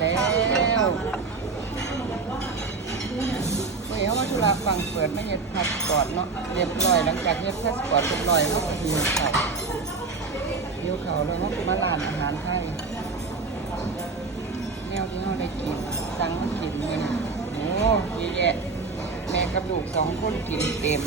แล้วเฮ้ยเขามาธุระฟังเปิดไม่เห็นพาสปอร์ตเนาะเรียบร้อยหลังจากเย็ดพาสปอร์ตเรียบร้อยเขาก็หิวเขายิ้วเขาแล้วเนาะมาลานอาหารไทยแนวที่เขาได้กินสั่งมากินเลยนะโอ้ยแยะแม่กับลูกสองคนกินเต็ม